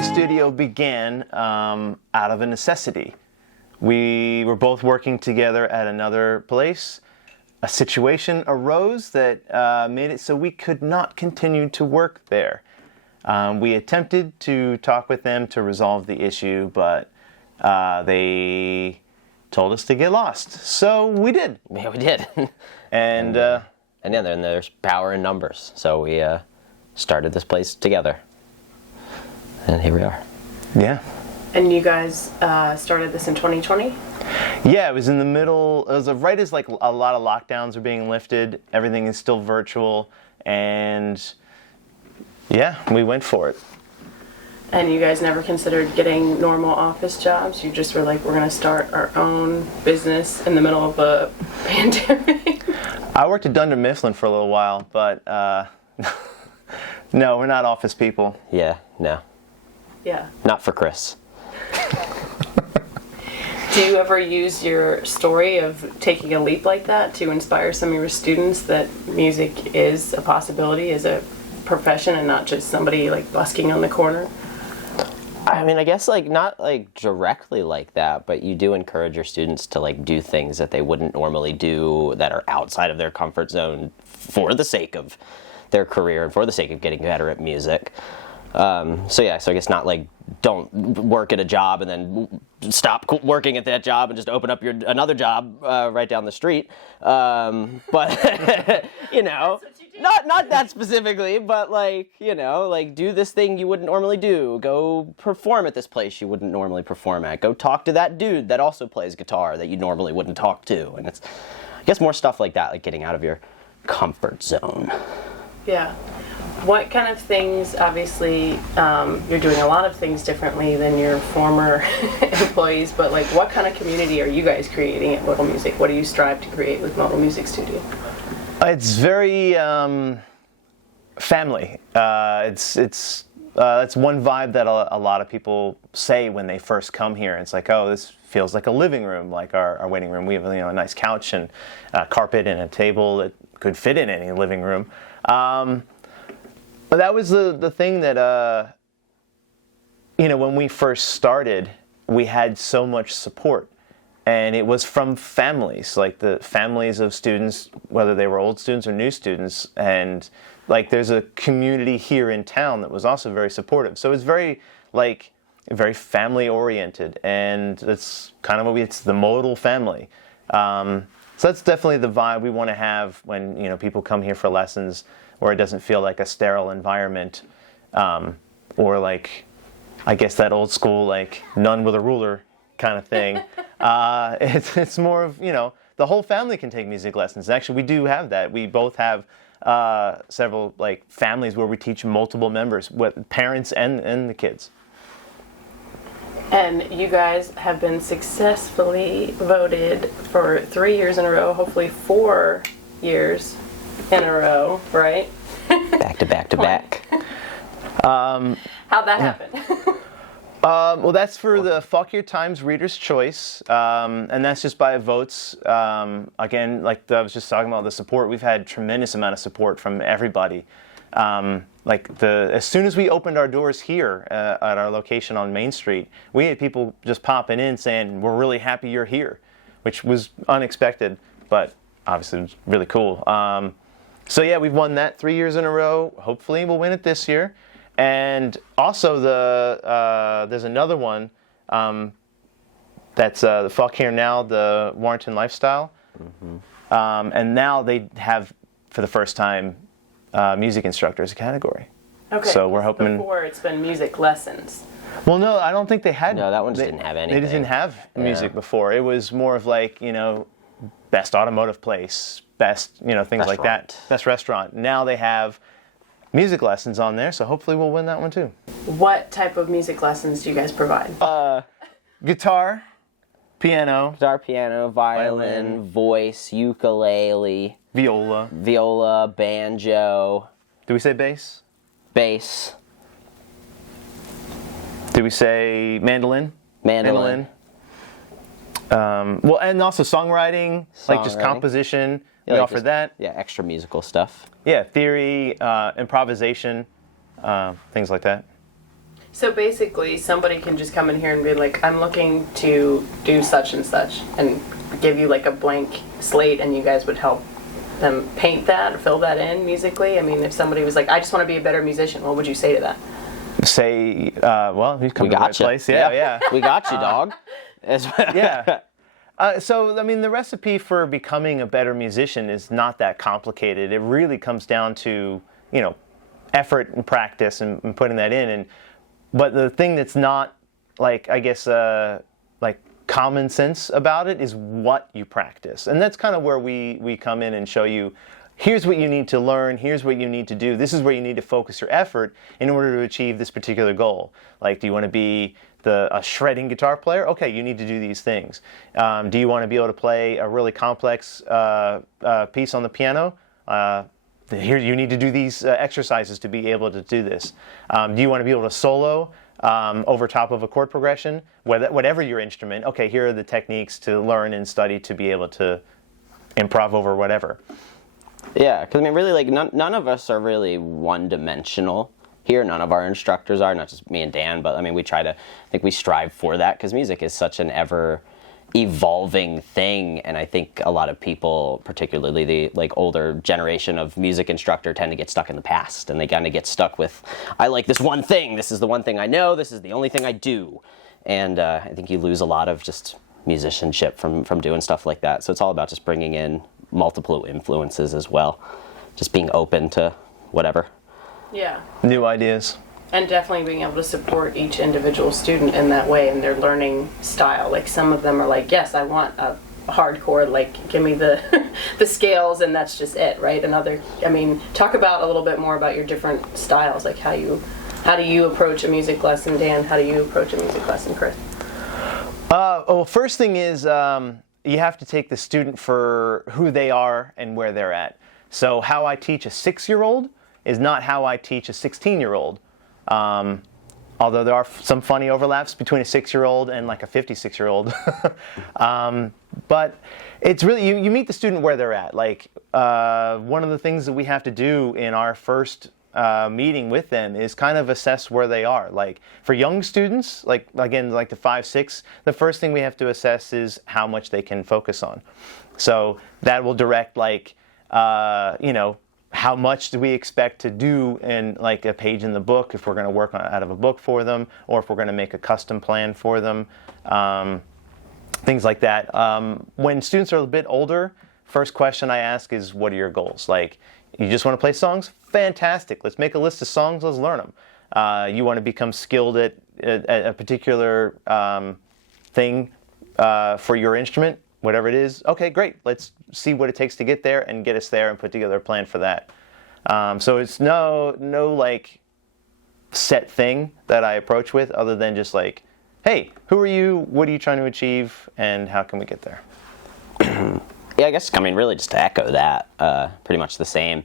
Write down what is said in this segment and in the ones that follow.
music studio began out of a necessity. We were both working together at another place. A situation arose that made it so we could not continue to work there. We attempted to talk with them to resolve the issue, but they told us to get lost. So we did. Yeah, we did. And yeah, then there's power in numbers. So we started this place together. And here we are. Yeah. And you guys started this in 2020? Yeah, it was in the middle. It was right as like a lot of lockdowns are being lifted. Everything is still virtual, and yeah, we went for it. And you guys never considered getting normal office jobs? You just were like, we're going to start our own business in the middle of a pandemic? I worked at Dunder Mifflin for a little while, but no, we're not office people. Yeah, no. Yeah. Not for Chris. Do you ever use your story of taking a leap like that to inspire some of your students that music is a possibility, is a profession, and not just somebody like busking on the corner? I mean, I guess like not like directly like that, but you do encourage your students to like do things that they wouldn't normally do that are outside of their comfort zone for the sake of their career and for the sake of getting better at music. So I guess not like don't work at a job and then stop working at that job and just open up another job right down the street. But you know, not that specifically, but like, you know, like do this thing you wouldn't normally do. Go perform at this place you wouldn't normally perform at. Go talk to that dude that also plays guitar that you normally wouldn't talk to. And it's, I guess, more stuff like that, like getting out of your comfort zone. Yeah. What kind of things, obviously, you're doing a lot of things differently than your former employees, but like what kind of community are you guys creating at Modal Music? What do you strive to create with Modal Music Studio? It's very family. It's one vibe that a lot of people say when they first come here. It's like, oh, this feels like a living room, like our waiting room. We have a nice couch and a carpet and a table that could fit in any living room. But that was the thing that, when we first started, we had so much support. And it was from families, like the families of students, whether they were old students or new students. And like there's a community here in town that was also very supportive. So it's very family oriented. And that's kind of it's the Modal family. So that's definitely the vibe we want to have when, people come here for lessons, where it doesn't feel like a sterile environment, or like, I guess that old school, like, none with a ruler kind of thing. It's more of, the whole family can take music lessons. Actually, we do have that. We both have several, like, families where we teach multiple members, with parents and the kids. And you guys have been successfully voted for 3 years in a row, hopefully 4 years in a row, right? Back to back to back. How'd that happen? Well, that's for the Fuck Your Times Reader's Choice, and that's just by votes. Again, like I was just talking about the support, we've had tremendous amount of support from everybody. As soon as we opened our doors here at our location on Main Street, we had people just popping in saying, we're really happy you're here, which was unexpected, but obviously it was really cool. So yeah, we've won that 3 years in a row. Hopefully we'll win it this year. And also there's another one that's the Fuck Here Now, the Warrenton Lifestyle. Mm-hmm. And now they have, for the first time, music instructor as a category. Okay. So we're hoping. Before it's been music lessons. Well, no, I don't think they had. No, that one just didn't have anything. They just didn't have music before. It was more of like, best automotive place, best, things restaurant. like that. Best restaurant. Now they have music lessons on there, so hopefully we'll win that one too. What type of music lessons do you guys provide? Guitar, piano, violin, voice, ukulele, viola, banjo. Do we say bass? Bass. Do we say mandolin? Mandolin. Well, and also songwriting, like just composition. We offer that. Yeah, extra musical stuff. Yeah, theory, improvisation, things like that. So basically, somebody can just come in here and be like, I'm looking to do such and such, and give you like a blank slate, and you guys would help them paint that or fill that in musically? I mean, if somebody was like, I just want to be a better musician, what would you say to that? Say, well, you've come to the right place. Yeah. We got you, dog. Yeah. So, I mean, the recipe for becoming a better musician is not that complicated. It really comes down to, effort and practice and putting that in. But the thing that's not, like, I guess, like common sense about it is what you practice. And that's kind of where we come in and show you, here's what you need to learn, here's what you need to do, this is where you need to focus your effort in order to achieve this particular goal. Like, do you want to be a shredding guitar player? Okay, you need to do these things. Do you want to be able to play a really complex piece on the piano? Here, you need to do these exercises to be able to do this. Do you want to be able to solo over top of a chord progression? Whatever your instrument, okay, here are the techniques to learn and study to be able to improv over whatever. Yeah, because I mean, really, like, none of us are really one-dimensional here. None of our instructors are, not just me and Dan, but I mean, I think we strive for that, because music is such an ever-evolving thing, and I think a lot of people, particularly the like older generation of music instructor, tend to get stuck in the past, and they kind of get stuck with, I like this one thing, this is the one thing I know, this is the only thing I do, and I think you lose a lot of just musicianship from doing stuff like that. So it's all about just bringing in multiple influences as well, just being open to whatever. Yeah. New ideas. And definitely being able to support each individual student in that way in their learning style. Like, some of them are like, yes, I want a hardcore, like, give me the the scales and that's just it, right? Talk about a little bit more about your different styles, like how do you approach a music lesson, Dan? How do you approach a music lesson, Chris? Well, first thing is, you have to take the student for who they are and where they're at. So how I teach a 6-year-old is not how I teach a 16-year-old. Although there are some funny overlaps between a 6-year-old and like a 56-year-old. But it's really, you meet the student where they're at. Like, one of the things that we have to do in our first meeting with them is kind of assess where they are. Like, for young students, like, again, like the 5, 6, the first thing we have to assess is how much they can focus on. So that will direct, like, how much do we expect to do in like a page in the book, if we're going to work out of a book for them, or if we're going to make a custom plan for them, things like that. When students are a bit older, first question I ask is, what are your goals? Like, you just want to play songs? Fantastic. Let's make a list of songs. Let's learn them. You want to become skilled at a particular thing for your instrument, whatever it is? Okay, great. Let's see what it takes to get there and get us there and put together a plan for that. So it's no like set thing that I approach with, other than just like, hey, who are you? What are you trying to achieve? And how can we get there? Yeah, I guess, I mean, really just to echo that, pretty much the same.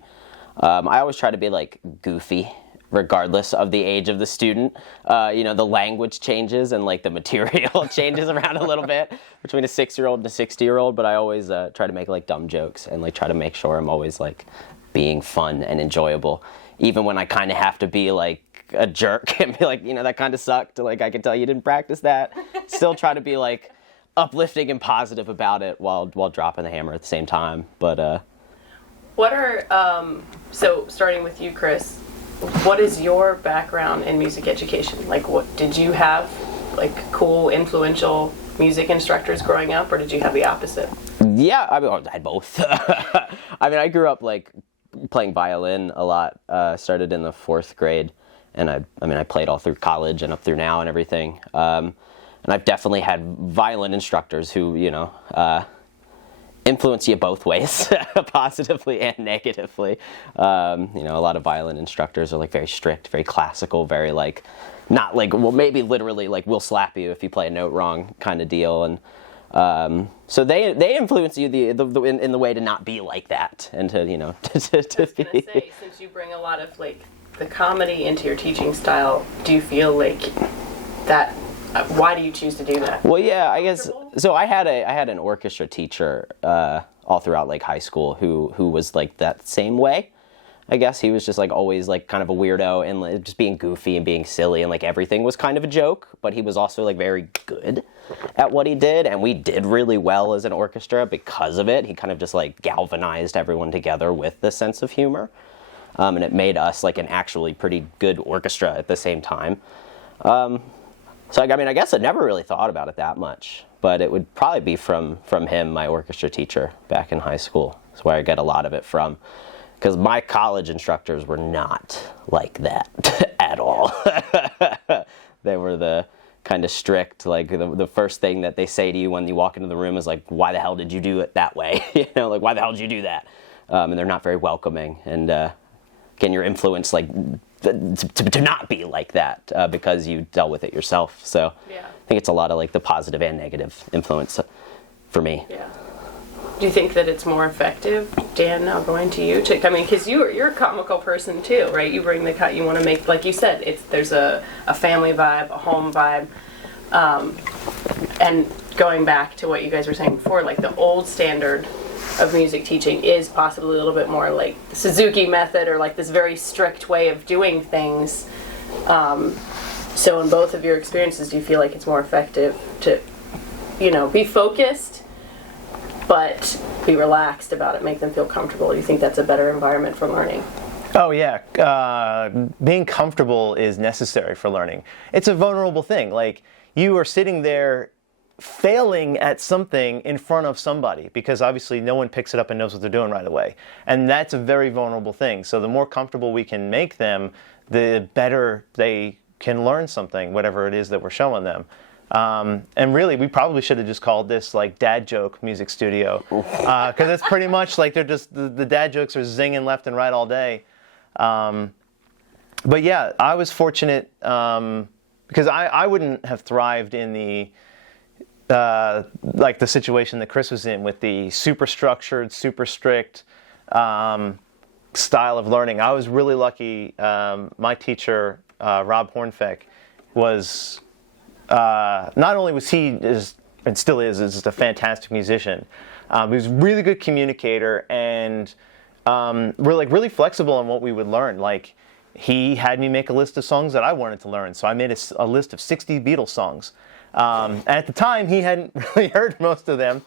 I always try to be like goofy, regardless of the age of the student. The language changes and like the material changes around a little bit between a 6-year-old and a 60-year-old, but I always try to make like dumb jokes and like try to make sure I'm always like being fun and enjoyable, even when I kind of have to be like a jerk and be like, that kind of sucked. Like, I can tell you didn't practice that. Still try to be like uplifting and positive about it while dropping the hammer at the same time. But what are so starting with you, Chris, what is your background in music education? Like, what did you have, like, cool, influential music instructors growing up, or did you have the opposite? Yeah, I had both. I grew up like playing violin a lot. Started in the 4th grade, and I played all through college and up through now and everything. And I've definitely had violin instructors who, influence you both ways, positively and negatively. A lot of violin instructors are like very strict, very classical, very like, not like, well, maybe literally like, we'll slap you if you play a note wrong kind of deal. And so they influence you in the way to not be like that, and to, to I was gonna say, since you bring a lot of like the comedy into your teaching style, do you feel like that? Why do you choose to do that? Well, yeah, I guess so. I had an orchestra teacher all throughout like high school who was like that same way. I guess he was just like always like kind of a weirdo and like, just being goofy and being silly, and like everything was kind of a joke, but he was also like very good at what he did, and we did really well as an orchestra because of it. He kind of just like galvanized everyone together with this sense of humor, and it made us like an actually pretty good orchestra at the same time. So I mean, I guess I never really thought about it that much, but it would probably be from him, my orchestra teacher back in high school. That's where I get a lot of it from. Because my college instructors were not like that at all. They were the kind of strict, like the first thing that they say to you when you walk into the room is like, why the hell did you do it that way? You know, like, why the hell did you do that? And they're not very welcoming. And again, you're influenced like to not be like that because you dealt with it yourself. So Yeah. I think it's a lot of like the positive and negative influence for me. Yeah. Do you think that it's more effective, Dan, now going to you? I mean, because you're a comical person too, right? You bring the you want to make, like you said, there's a family vibe, a home vibe, and going back to what you guys were saying before, like the old standard of music teaching is possibly a little bit more like the Suzuki method, or like this very strict way of doing things. So in both of your experiences, do you feel like it's more effective to, be focused, but be relaxed about it, make them feel comfortable? Do you think that's a better environment for learning? Oh yeah, being comfortable is necessary for learning. It's a vulnerable thing. Like, you are sitting there failing at something in front of somebody, because obviously no one picks it up and knows what they're doing right away. And that's a very vulnerable thing. So the more comfortable we can make them, the better they can learn something, whatever it is that we're showing them. And really, we probably should have just called this like dad joke music studio, because it's pretty much like they're just the dad jokes are zinging left and right all day. But yeah, I was fortunate because I wouldn't have thrived in the like the situation that Chris was in with the super structured, super strict style of learning. I was really lucky. My teacher, Rob Hornfeck, was not only was he and still is just a fantastic musician. He was a really good communicator, and we're like really flexible on what we would learn. Like, he had me make a list of songs that I wanted to learn, so I made a list of 60 Beatles songs. And at the time, he hadn't really heard most of them.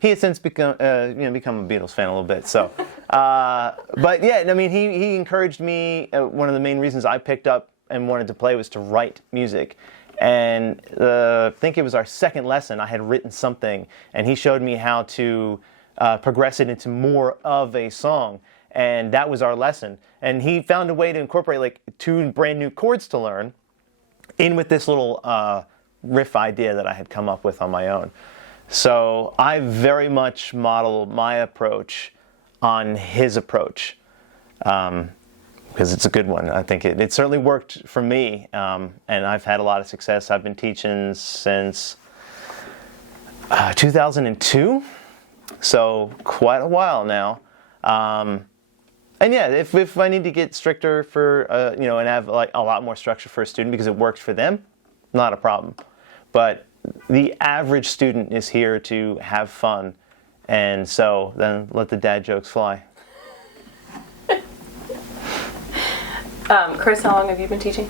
He has since become a Beatles fan a little bit. So, but yeah, I mean, he encouraged me. One of the main reasons I picked up and wanted to play was to write music. And I think it was our second lesson, I had written something, and he showed me how to progress it into more of a song. And that was our lesson. And he found a way to incorporate like 2 brand new chords to learn in with this little riff idea that I had come up with on my own. So I very much model my approach on his approach, because it's a good one. I think it certainly worked for me, and I've had a lot of success. I've been teaching since 2002, so quite a while now. And yeah, if I need to get stricter for, and have like a lot more structure for a student because it works for them, not a problem. But the average student is here to have fun, and so then let the dad jokes fly. Chris, how long have you been teaching?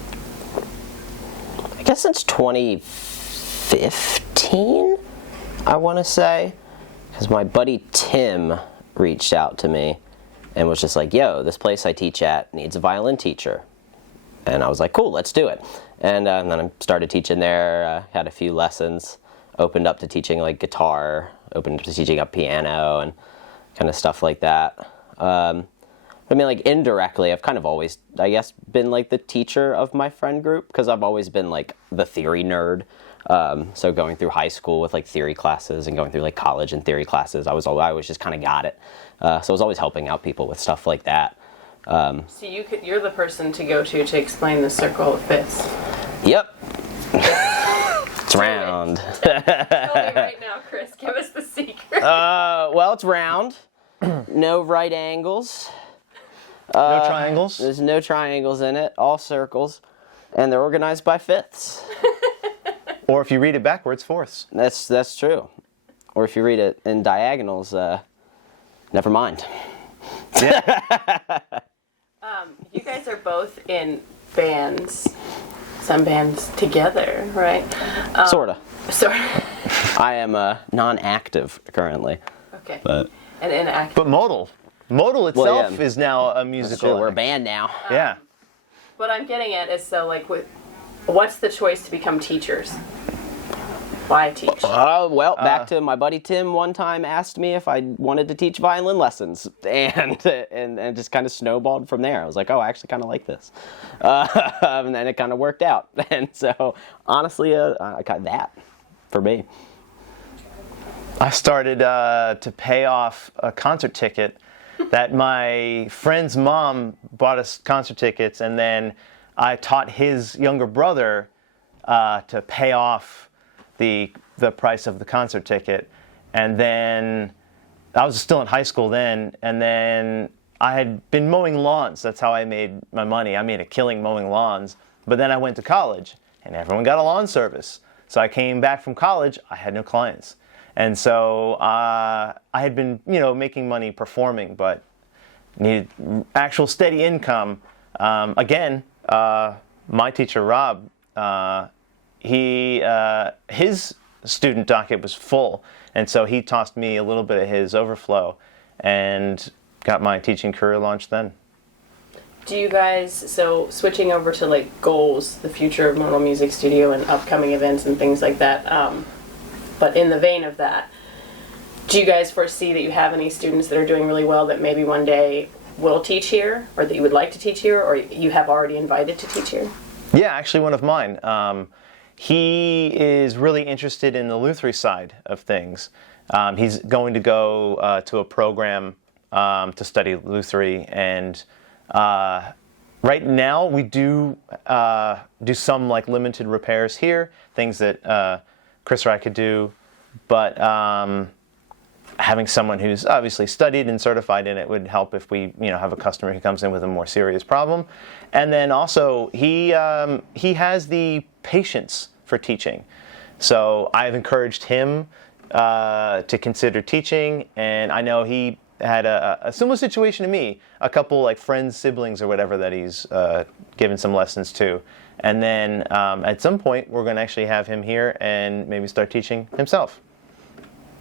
I guess since 2015, I want to say, because my buddy Tim reached out to me and was just like, yo, this place I teach at needs a violin teacher. And I was like, cool, let's do it. And then I started teaching there, had a few lessons, opened up to teaching like guitar, opened up to teaching up piano and kind of stuff like that. I mean, like indirectly, I've kind of always, I guess, been like the teacher of my friend group, because I've always been like the theory nerd. So going through high school with like theory classes and going through like college and theory classes, I always just kind of got it. So I was always helping out people with stuff like that. So you're the person to go to explain the circle of fifths. Yep. It's round. Tell me right now, Chris. Give us the secret. Well, it's round. No right angles. No triangles? There's no triangles in it. All circles. And they're organized by fifths. Or if you read it backwards, fourths. That's true. Or if you read it in diagonals, never mind. You guys are both in bands, some bands together, right? Sorta. Sorry. I am non-active currently. Okay. But And inactive. But Modal itself yeah. is now a musical. we're a act. band now. Yeah. What I'm getting at is, so like, what's the choice to become teachers? Why teach? Well, back to my buddy Tim one time asked me if I wanted to teach violin lessons, and just kind of snowballed from there. I was like, oh, I actually kind of like this. And then it kind of worked out. And so, honestly, I got that for me. I started to pay off a concert ticket that my friend's mom bought us concert tickets, and then I taught his younger brother to pay off the price of the concert ticket. And then I was still in high school then, and then I had been mowing lawns. That's how I made my money. I made a killing mowing lawns. But then I went to college, and everyone got a lawn service. So I came back from college, I had no clients. And so I had been, making money performing, but needed actual steady income. Again, my teacher, Rob, his student docket was full, and so he tossed me a little bit of his overflow and got my teaching career launched then. Do you guys, so switching over to like goals, the future of Modal Music Studio and upcoming events and things like that, but in the vein of that, do you guys foresee that you have any students that are doing really well that maybe one day will teach here, or that you would like to teach here, or you have already invited to teach here? Yeah, actually one of mine. He is really interested in the Lutheran side of things. He's going to go to a program to study Lutheran, and right now we do some like limited repairs here, things that Chris or I could do, but having someone who's obviously studied and certified in it would help if we have a customer who comes in with a more serious problem. And then also he has the patience for teaching, so I've encouraged him to consider teaching, and I know he had a similar situation to me, a couple like friends, siblings or whatever that he's given some lessons to. And then at some point we're going to actually have him here and maybe start teaching himself.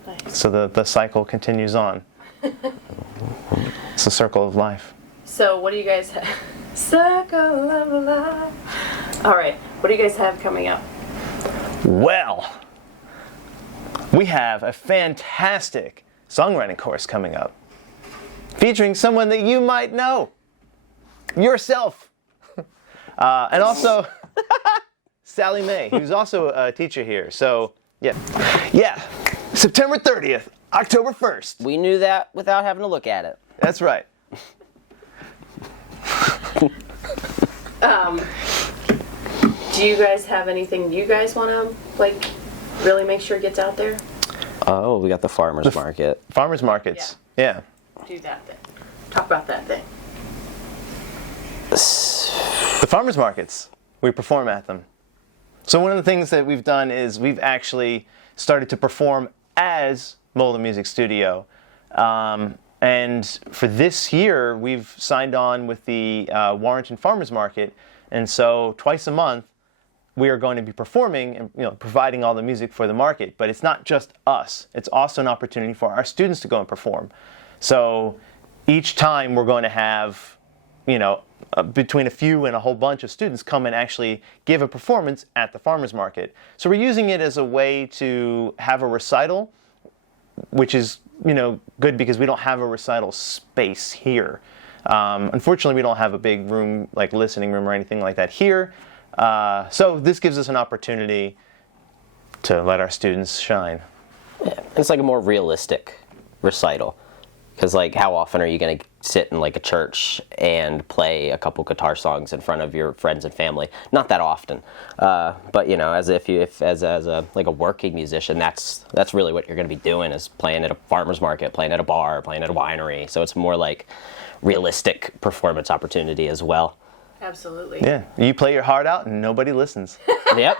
Nice. So the cycle continues on. It's the circle of life. So what do you guys have? Circle of life. All right, what do you guys have coming up? Well, we have a fantastic songwriting course coming up, featuring someone that you might know, yourself, and also Sally Mae, who's also a teacher here. So yeah, September 30th, October 1st. We knew that without having to look at it. That's right. Do you guys have anything you guys want to like really make sure gets out there? Oh, we got the farmers market. Farmers markets. Yeah. Do that thing. Talk about that thing. The farmers markets, we perform at them. So one of the things that we've done is we've actually started to perform as Modal Music Studio. And for this year, we've signed on with the Warrenton Farmers Market. And so twice a month, we are going to be performing and providing all the music for the market. But it's not just us. It's also an opportunity for our students to go and perform. So each time we're going to have, between a few and a whole bunch of students come and actually give a performance at the farmers market. So we're using it as a way to have a recital, which is good because we don't have a recital space here. Unfortunately, we don't have a big room like listening room or anything like that here. So this gives us an opportunity to let our students shine. Yeah, it's like a more realistic recital. Because, like, how often are you going to sit in, like, a church and play a couple guitar songs in front of your friends and family? Not that often. But, as as a working musician, that's really what you're going to be doing, is playing at a farmer's market, playing at a bar, playing at a winery. So it's more like realistic performance opportunity as well. Absolutely. Yeah, you play your heart out and nobody listens. Yep.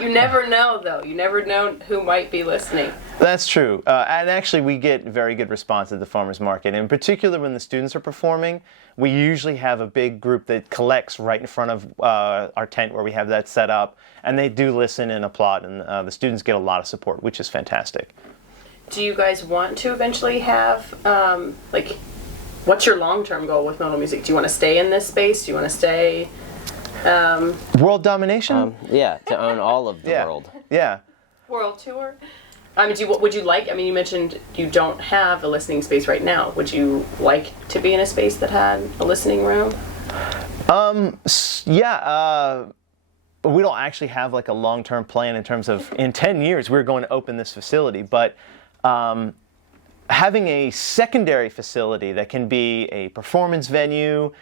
You never know, though. You never know who might be listening. That's true. And actually, we get very good response at the farmers market. In particular, when the students are performing, we usually have a big group that collects right in front of our tent where we have that set up. And they do listen and applaud. And the students get a lot of support, which is fantastic. Do you guys want to eventually have, what's your long-term goal with Modal Music? Do you want to stay in this space? Do you want to stay... World domination? Yeah, to own all of the world. Yeah. World tour? I mean, you mentioned you don't have a listening space right now. Would you like to be in a space that had a listening room? Yeah. We don't actually have like a long-term plan in terms of, in 10 years, we're going to open this facility. But having a secondary facility that can be a performance venue,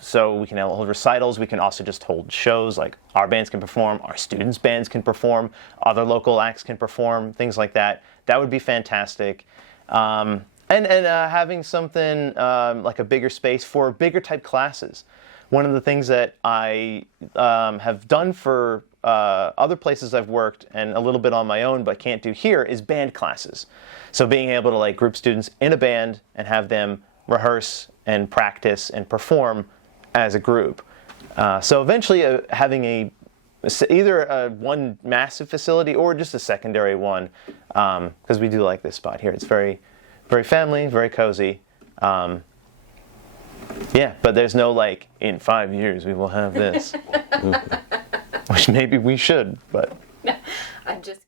so we can hold recitals, we can also just hold shows, like our bands can perform, our students' bands can perform, other local acts can perform, things like that. That would be fantastic. And having something like a bigger space for bigger type classes. One of the things that I have done for other places I've worked and a little bit on my own but can't do here is band classes. So being able to like group students in a band and have them rehearse and practice and perform as a group. So eventually having either one massive facility or just a secondary one, because we do like this spot here. It's very, very family, very cozy. Yeah, but there's no like, in 5 years we will have this. Which maybe we should, but... I'm just...